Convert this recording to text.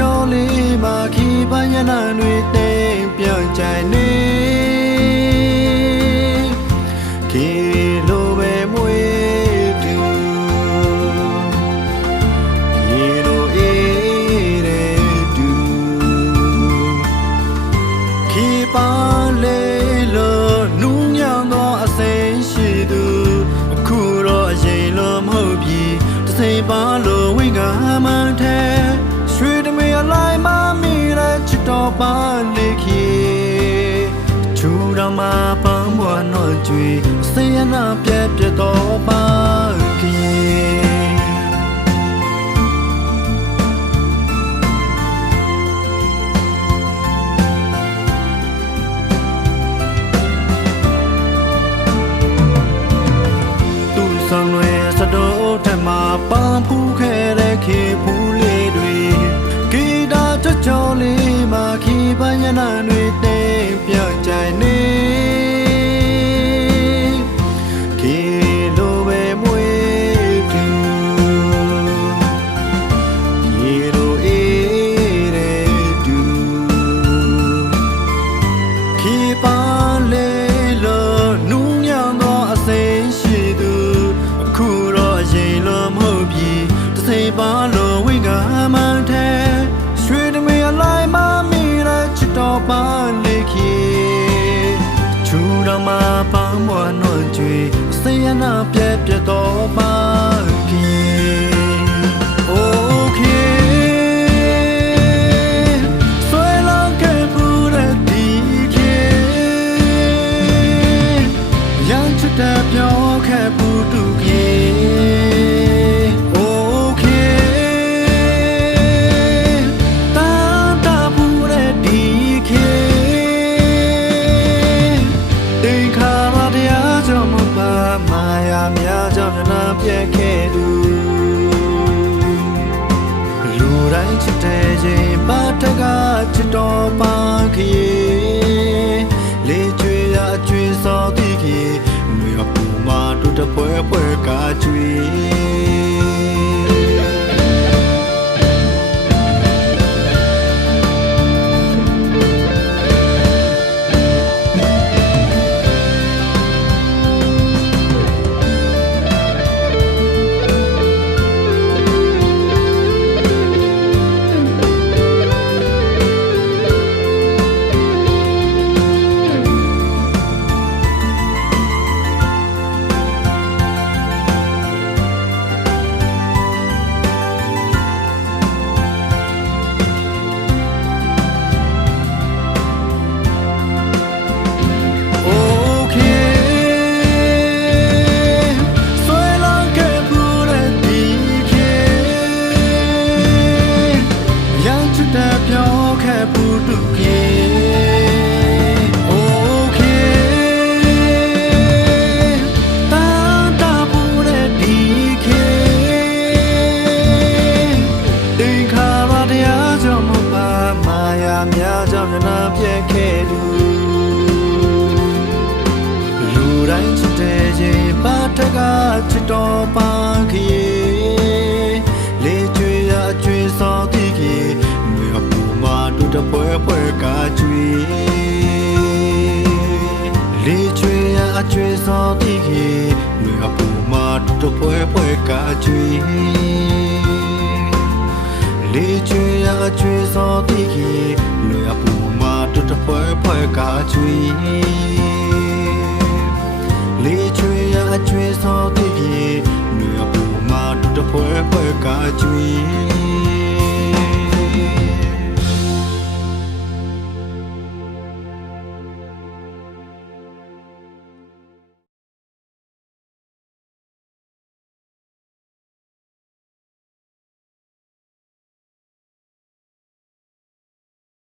jolly maki banyana nui tem pian chai ni ki lo be mui tu ki lo e de tu ki pa le lo nu nyang do a sein shi tu khu ro a yin lo mho pi ta sai pa lo win ga man the shui de me a lai ma mi ra chit to pa le ki chu da ma pa mo no chui sai na pye pye to pa kiပါဖူးခဲ့တဲ့ခေဖူးလေးတွေဂီတာကြော်လေးမှာခီပန်းရနာတွေတင်ပြကြိုင်နေခီလိုပဲမွေးသူခီလိုအေးတဲ့သူခီပန်းလေးလို့နူးညံ့သောအစိမ်းရှိသူအခုတော့အရင်လိုမဟုတ်ပြီးတစိပါလို့ဝိကမှန်တဲ့ရွှေတမေအလိုက်မမီရချစ်တော်ပါလေခေချူရမပန်းမွန်ွန်ကျွေစေရနာပြက်ပြက်တော်ပါခေโอเคဆွဲလောင်းခဲ့ဘူးတဲ့ဒီခေရန်ချစ်တဲ့ပြောခဲ့ဘူးတူခေပြက်ခဲ့သူလူတိုင်းချစ်တဲ့ချိန်ပါတကချစ်တော်ပါခေလေကျွေရအကျွေစောတိခေမြေပူမာတူတပွဲပွဲကကျွေများကြောင့်နာပြက်ခဲ့သူလူတိုင်းချစ်တဲ့ချိန်ပါတကချစ်တော်ပါခေလေကျွေရအကျွေစောတိခေမြေပူမာတူတပွဲပွဲကကျွေလေကျွေရအကျွေစောတိခေမြေပူမာတူတပွဲပွဲကကျွေလေကျွေရအကျွေစောတိခေ